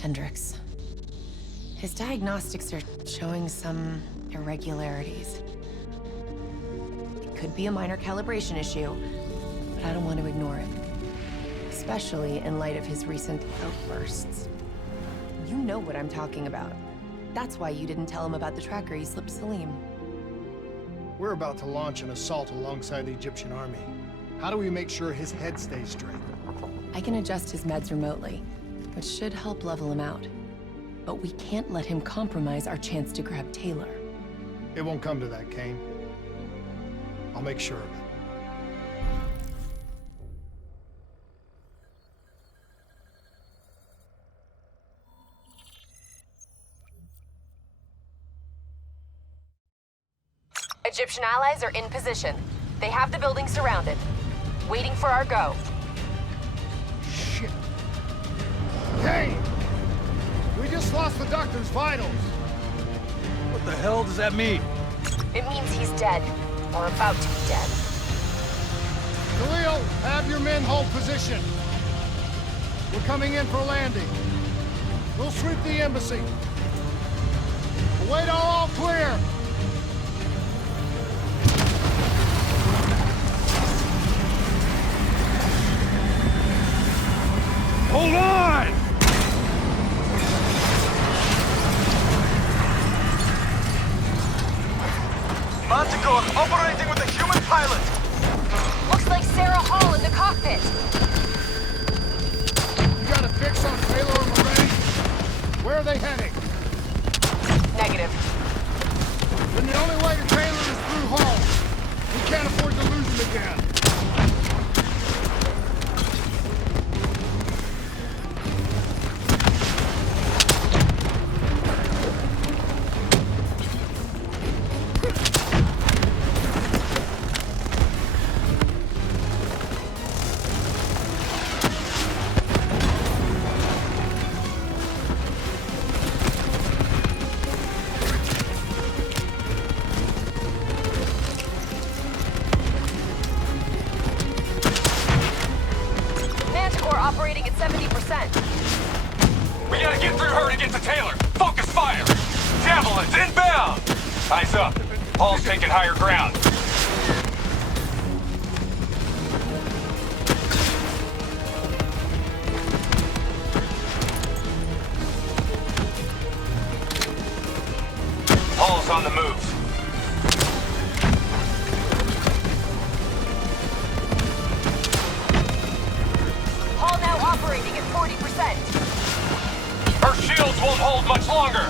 Hendricks. His diagnostics are showing some irregularities. It could be a minor calibration issue, but I don't want to ignore it. Especially in light of his recent outbursts. You know what I'm talking about. That's why you didn't tell him about the tracker he slipped Salim. We're about to launch an assault alongside the Egyptian army. How do we make sure his head stays straight? I can adjust his meds remotely, which should help level him out. But we can't let him compromise our chance to grab Taylor. It won't come to that, Kane. I'll make sure of it. Egyptian allies are in position. They have the building surrounded, waiting for our go. Shit. Hey! We just lost the doctor's vitals. What the hell does that mean? It means he's dead, or about to be dead. Khalil, have your men hold position. We're coming in for landing. We'll sweep the embassy. Await all clear. Hold on! Manticore operating with a human pilot! Looks like Sarah Hall in the cockpit. You got a fix on Taylor and Lorraine? Where are they heading? Negative. Then the only way to Taylor is through Hall. We can't afford to lose him again. Operating at 70%. We gotta get through her to get to Taylor! Focus fire! Javelins inbound! Eyes up. Hall's taking higher ground. Hall's on the move. Operating at 40%. Her shields won't hold much longer.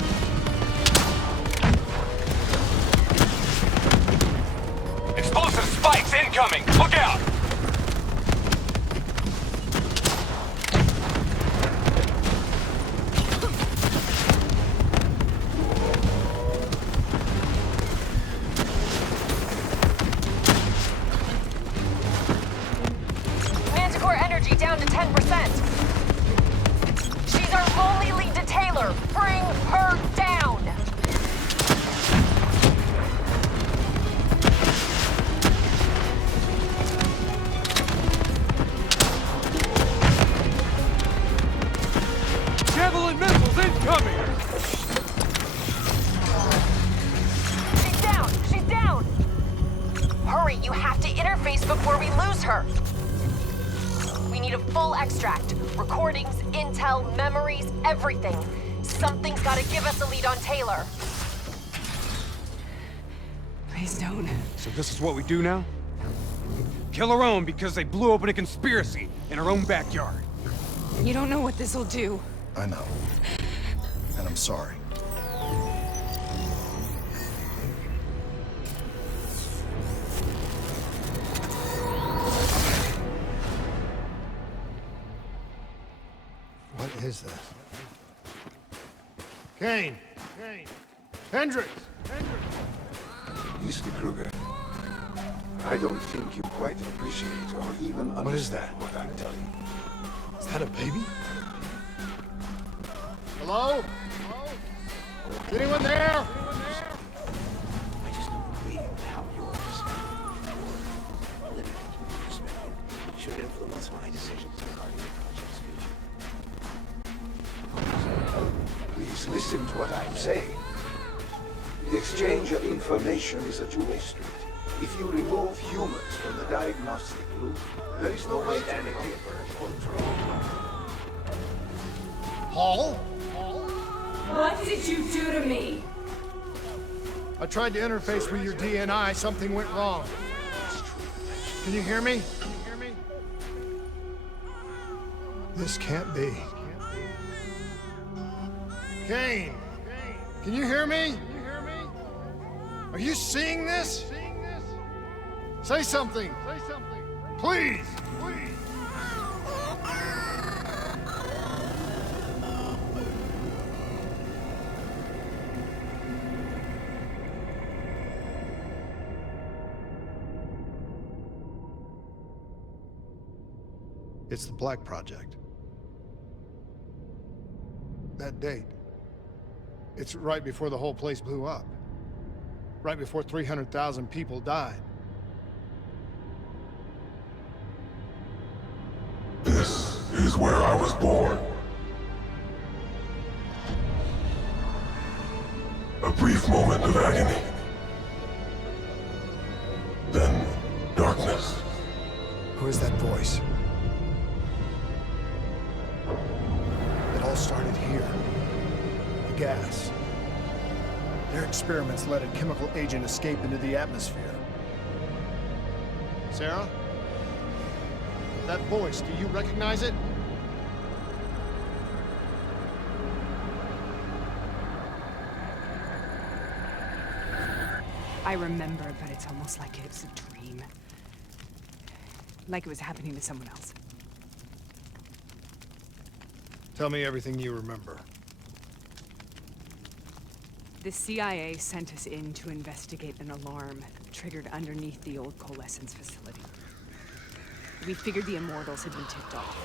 Explosive spikes incoming. Look out! Energy down to 10%. She's our only lead to Taylor. Bring her down. Javelin missiles incoming! She's down. She's down. Hurry, you have to interface before we lose her. We need a full extract. Recordings, intel, memories, everything. Something's gotta give us a lead on Taylor. Please don't. So this is what we do now? Kill our own because they blew open a conspiracy in our own backyard. You don't know what this'll do. I know. And I'm sorry. What is this? Kane! Hendricks! Mr. Kruger, I don't think you quite appreciate or even understand What is that? what I'm telling you. Is that a baby? Hello? Is anyone there? I just don't believe how your limited perspective should influence my decisions regarding the project's future. Please listen to what I'm saying. The exchange of information is a two-way street. If you remove humans from the diagnostic loop, there is no way to recover control. Paul? What did you do to me? I tried to interface with your DNI. Something went wrong. Can you hear me? This can't be. Kane! Can you hear me? Are you seeing this? Say something! Please! It's the Black Project. That date. It's right before the whole place blew up. Right before 300,000 people died. This is where I was born. A brief moment of agony. Then darkness. Who is that voice? It all started here. The gas. Their experiments let a chemical agent escape into the atmosphere. Sarah? That voice, do you recognize it? I remember, but it's almost like it was a dream. Like it was happening to someone else. Tell me everything you remember. The CIA sent us in to investigate an alarm triggered underneath the old coalescence facility. We figured the Immortals had been tipped off.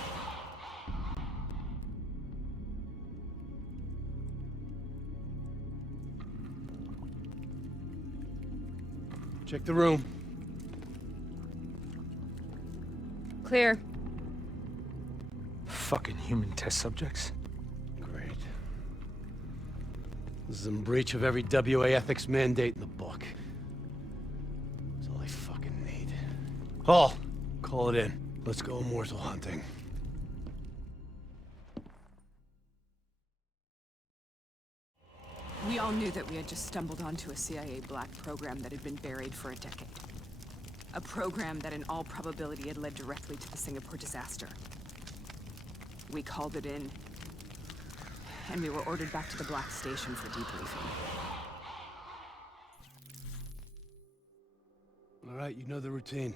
Check the room. Clear. Fucking human test subjects. Great. This is in breach of every WA ethics mandate in the book. That's all I fucking need. Paul, call it in. Let's go immortal hunting. We all knew that we had just stumbled onto a CIA black program that had been buried for a decade. A program that in all probability had led directly to the Singapore disaster. We called it in, and we were ordered back to the Black Station for debriefing. All right, you know the routine.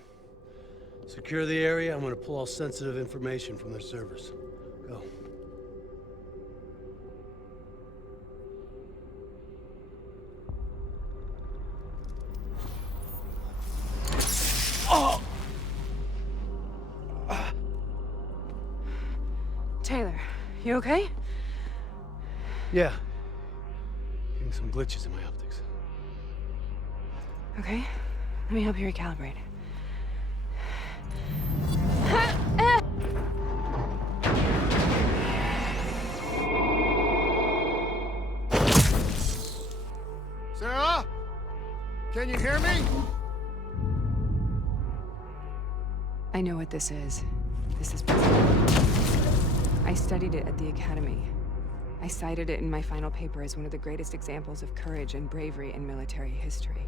Secure the area. I'm gonna pull all sensitive information from their servers. Go. Taylor, you okay? Yeah. Getting some glitches in my optics. Okay, let me help you recalibrate. Sarah? Can you hear me? I know what this is. This is... I studied it at the Academy. I cited it in my final paper as one of the greatest examples of courage and bravery in military history.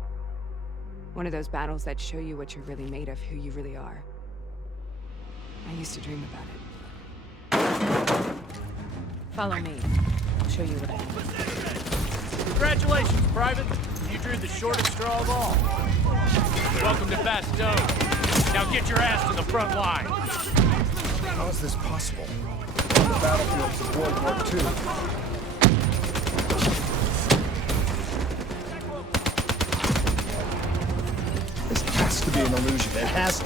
One of those battles that show you what you're really made of, who you really are. I used to dream about it. Follow me. I'll show you what I mean. Congratulations, Private. You drew the shortest straw of all. Welcome to Bastogne. Now get your ass to the front line. How is this possible? The battlefields of World War II. This has to be an illusion. It has to.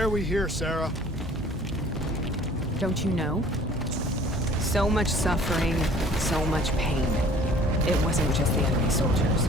Why are we here, Sarah? Don't you know? So much suffering, so much pain. It wasn't just the enemy soldiers.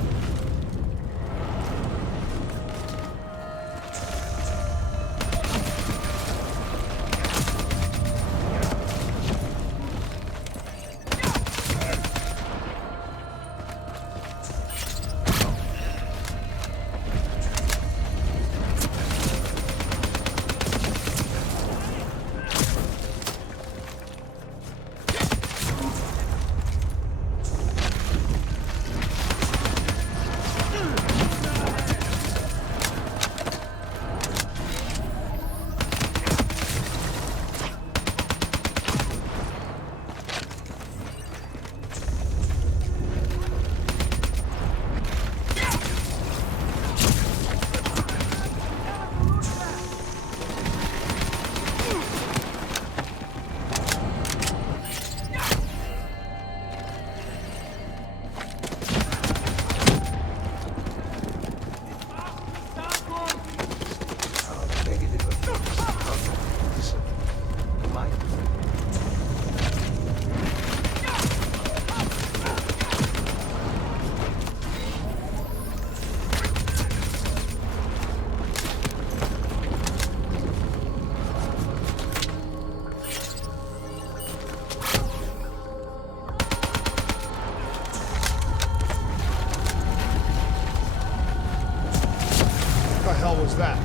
What the hell was that?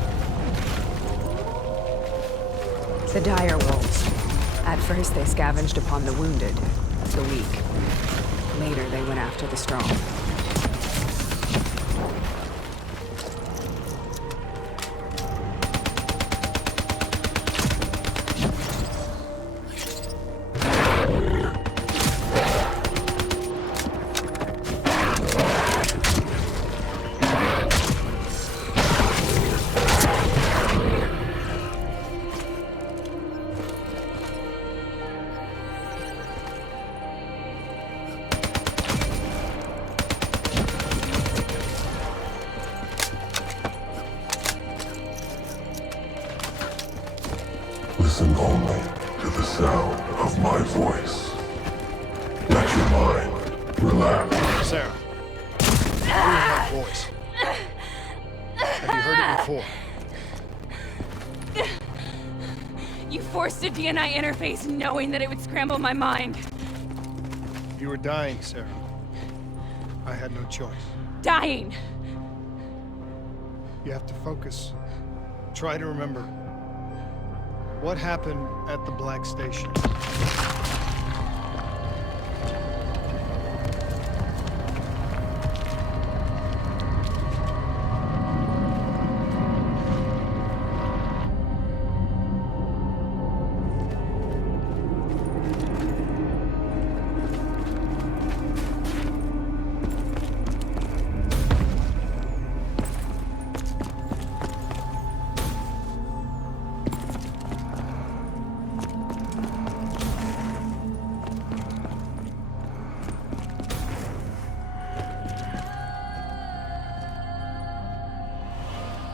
The dire wolves. At first, they scavenged upon the wounded, the weak. Later, they went after the strong. Listen only to the sound of my voice. Let your mind relax. Sarah. Who is that voice? Have you heard it before? You forced a DNI interface knowing that it would scramble my mind. You were dying, Sarah. I had no choice. Dying! You have to focus. Try to remember. What happened at the Black Station?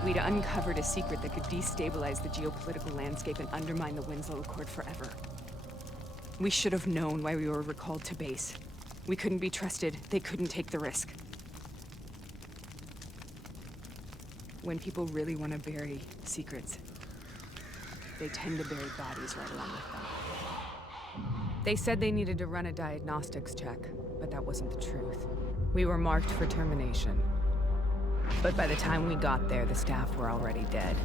We'd uncovered a secret that could destabilize the geopolitical landscape and undermine the Winslow Accord forever. We should have known why we were recalled to base. We couldn't be trusted. They couldn't take the risk. When people really want to bury secrets, they tend to bury bodies right along with them. They said they needed to run a diagnostics check, but that wasn't the truth. We were marked for termination. But by the time we got there, the staff were already dead.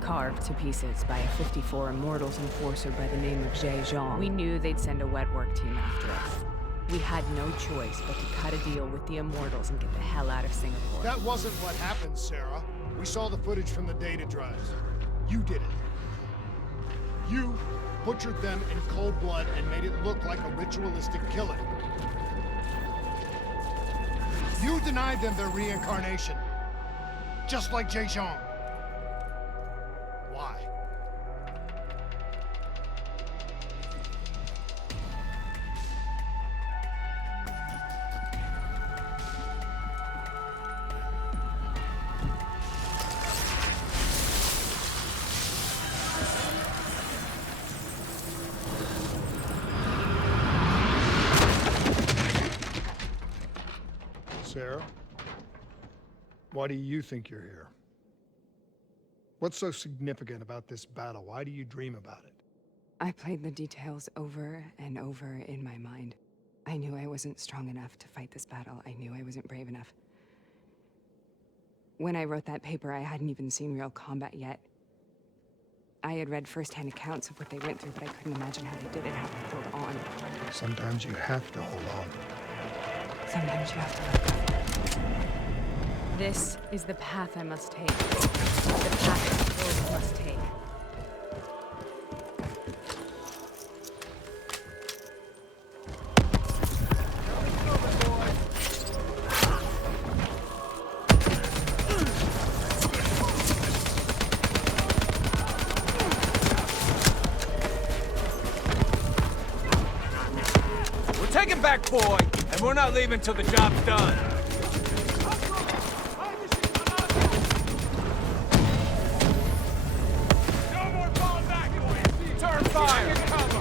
Carved to pieces by a 54 Immortals enforcer by the name of Jean. We knew they'd send a wet work team after us. We had no choice but to cut a deal with the Immortals and get the hell out of Singapore. That wasn't what happened, Sarah. We saw the footage from the data drives. You did it. You butchered them in cold blood and made it look like a ritualistic killing. You denied them their reincarnation. Just like Jean. Why? Why do you think you're here? What's so significant about this battle? Why do you dream about it? I played the details over and over in my mind. I knew I wasn't strong enough to fight this battle. I knew I wasn't brave enough. When I wrote that paper, I hadn't even seen real combat yet. I had read first-hand accounts of what they went through, but I couldn't imagine how they did it, how they held on. Sometimes you have to hold on. Sometimes you have to let go. This is the path I must take. The path both must take. Take him back, boy! And we're not leaving till the job's done. No more falling back, boys! Turn fire! Cover!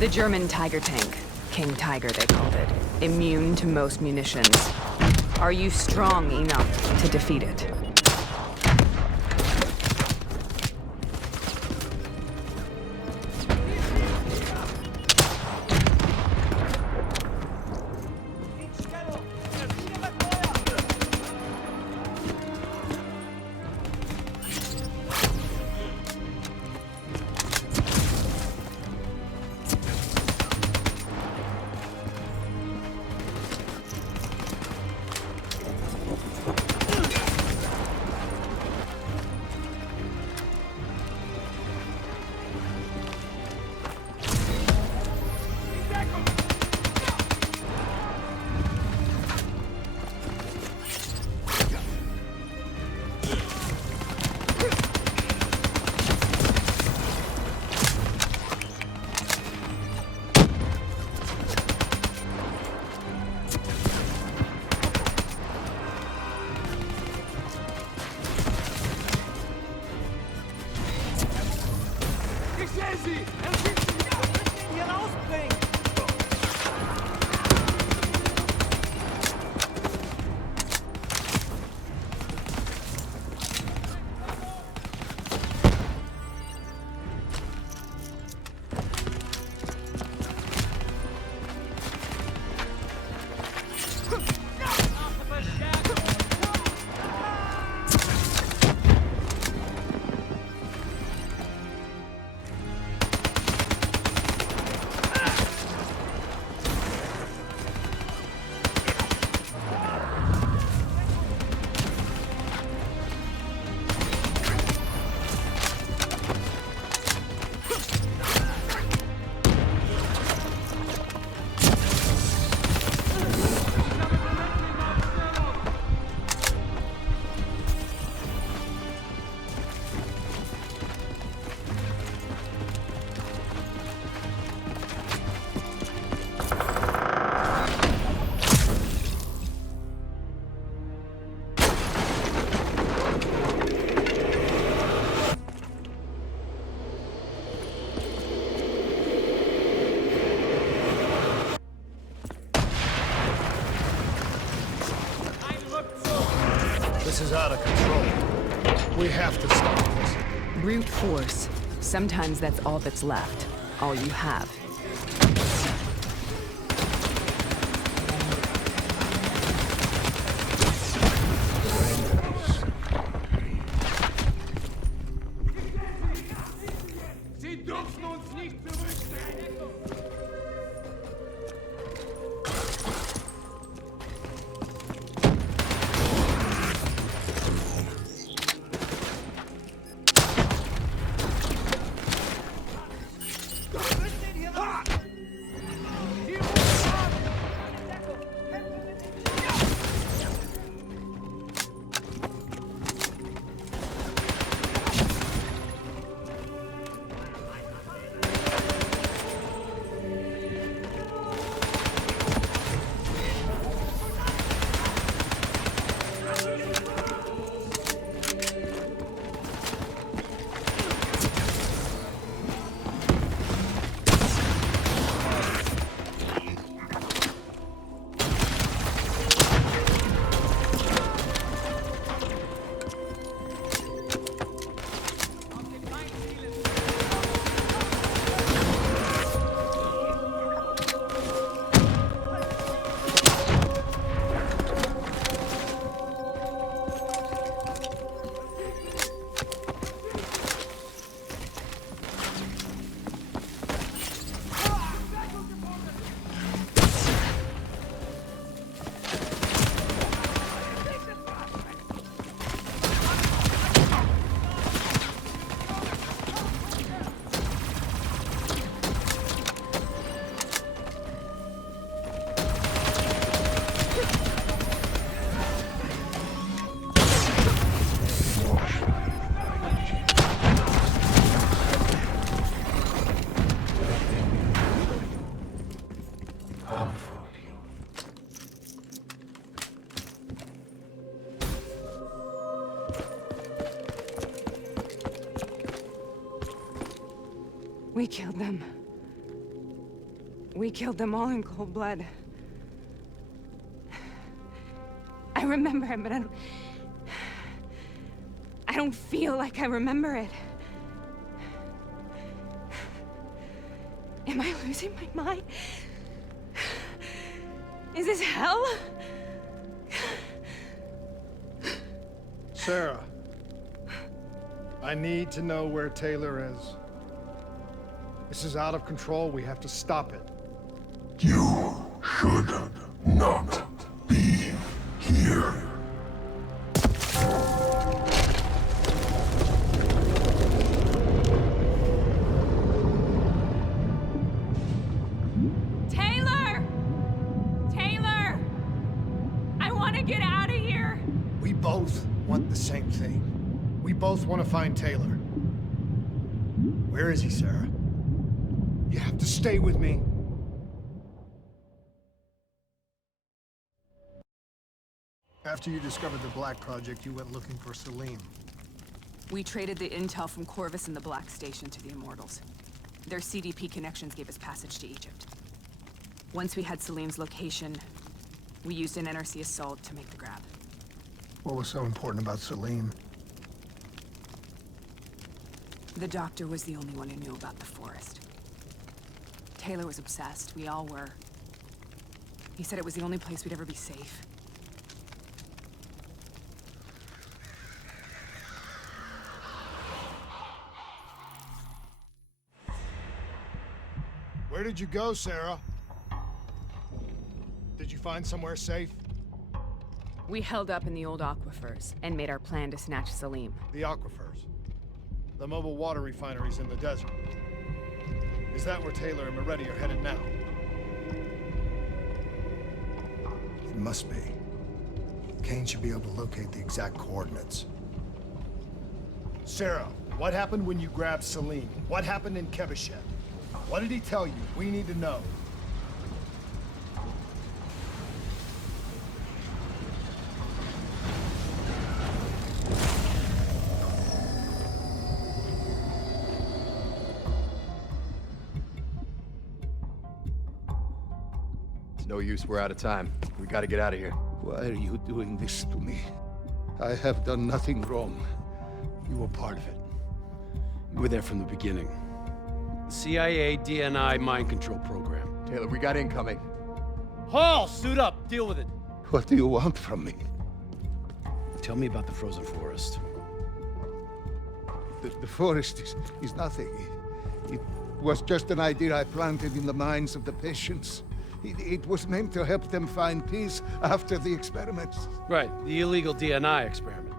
The German Tiger tank. King Tiger, they called it. Immune to most munitions. Are you strong enough to defeat it? This is out of control. We have to stop this. Brute force. Sometimes that's all that's left. All you have. We killed them. We killed them all in cold blood. I remember it, but I don't feel like I remember it. Am I losing my mind? Is this hell? Sarah, I need to know where Taylor is. This is out of control. We have to stop it. You should not be here. Taylor! Taylor! I want to get out of here! We both want the same thing. We both want to find Taylor. Where is he, Sarah? You have to stay with me. After you discovered the Black Project, you went looking for Salim. We traded the intel from Corvus and the Black Station to the Immortals. Their CDP connections gave us passage to Egypt. Once we had Salim's location, we used an NRC assault to make the grab. What was so important about Salim? The doctor was the only one who knew about the forest. Taylor was obsessed. We all were. He said it was the only place we'd ever be safe. Where did you go, Sarah? Did you find somewhere safe? We held up in the old aquifers and made our plan to snatch Salim. The aquifers. The mobile water refineries in the desert. Is that where Taylor and Moretti are headed now? It must be. Kane should be able to locate the exact coordinates. Sarah, what happened when you grabbed Salim? What happened in Kebashet? What did he tell you? We need to know. It's no use, we're out of time. We gotta get out of here. Why are you doing this to me? I have done nothing wrong. You were part of it. You were there from the beginning. The CIA DNI mind control program. Taylor, we got incoming. Hall, suit up. Deal with it. What do you want from me? Tell me about the frozen forest. The forest is nothing. It was just an idea I planted in the minds of the patients. It was meant to help them find peace after the experiments. Right, the illegal DNI experiment.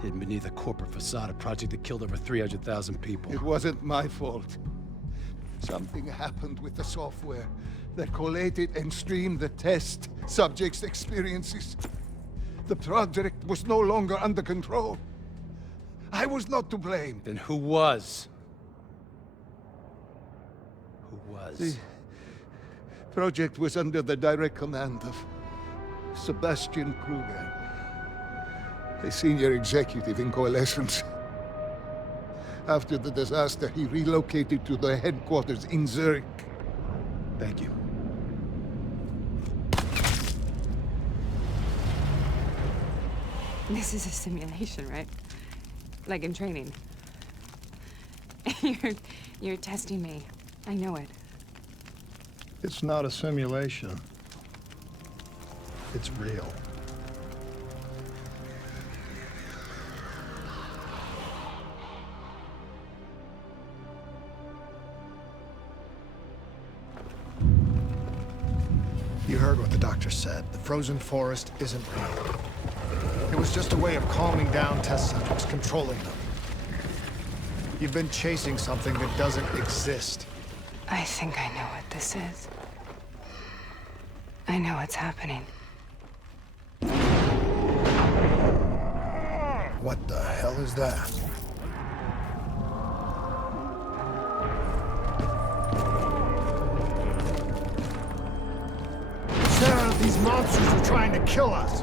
Hidden beneath a corporate facade, a project that killed over 300,000 people. It wasn't my fault. Something happened with the software that collated and streamed the test subjects' experiences. The project was no longer under control. I was not to blame. Then who was? Who was? The project was under the direct command of Sebastian Kruger, a senior executive in Coalescence. After the disaster, he relocated to the headquarters in Zurich. Thank you. This is a simulation, right? Like in training. You're testing me. I know it. It's not a simulation. It's real. You heard what the doctor said. The frozen forest isn't real. It was just a way of calming down test subjects, controlling them. You've been chasing something that doesn't exist. I think I know what this is. I know what's happening. What the hell is that? Sarah, these monsters are trying to kill us.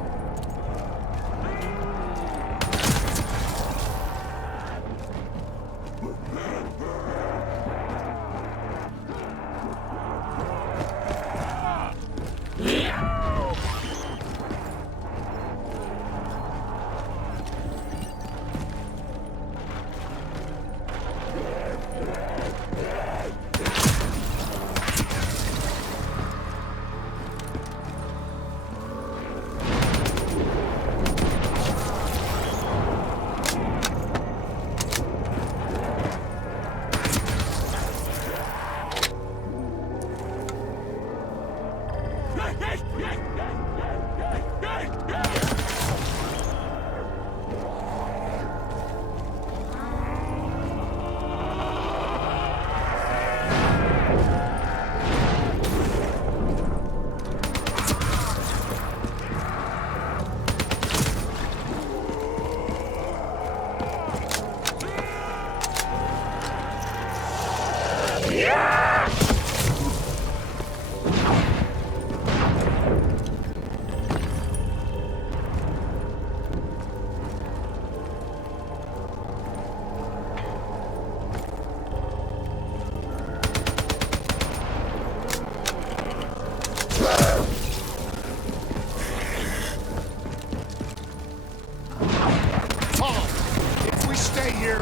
stay here,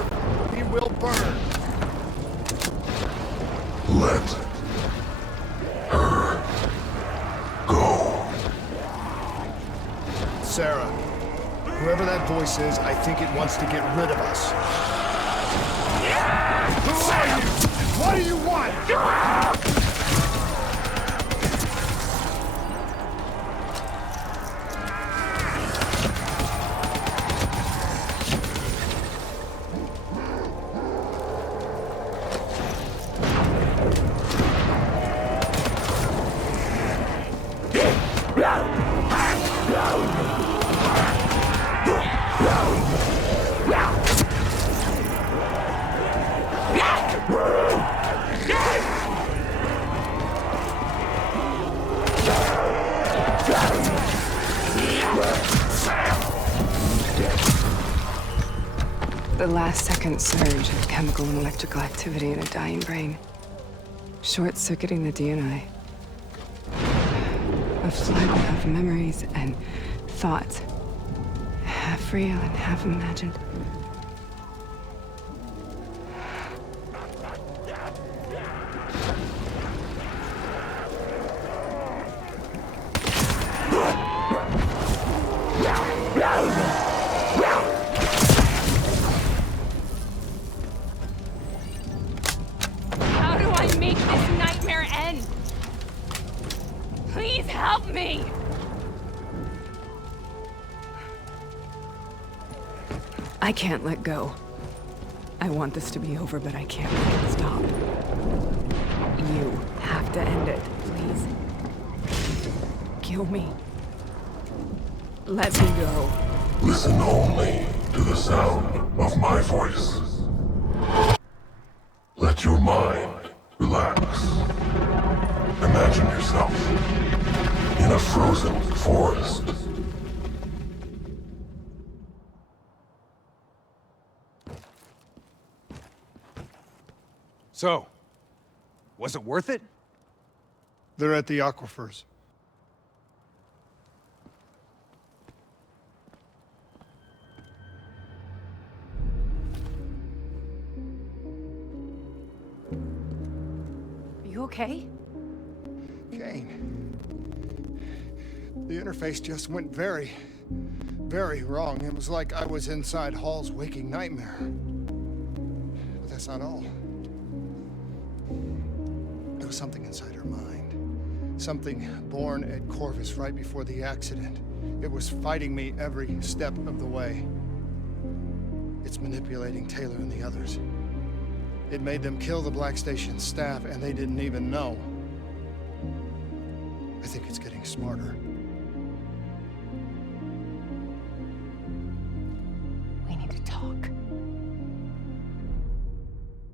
he will burn. Let her go. Sarah, whoever that voice is, I think it wants to get rid of us. Who are you? What do you want? The last second surge of chemical and electrical activity in a dying brain. Short-circuiting the DNA. A flood of memories and thoughts. Half real and half imagined. How do I make this nightmare end? Please help me! I can't let go. I want this to be over, but I can't make it stop. You have to end it, please. Kill me. Let me go. Listen only to the sound of my voice. Let your mind relax. Imagine yourself in a frozen forest. So, was it worth it? They're at the aquifers. Are you okay? Kane. The interface just went very, very wrong. It was like I was inside Hall's waking nightmare. But that's not all. There was something inside her mind. Something born at Corvus right before the accident. It was fighting me every step of the way. It's manipulating Taylor and the others. It made them kill the Black Station staff, and they didn't even know. I think it's getting smarter.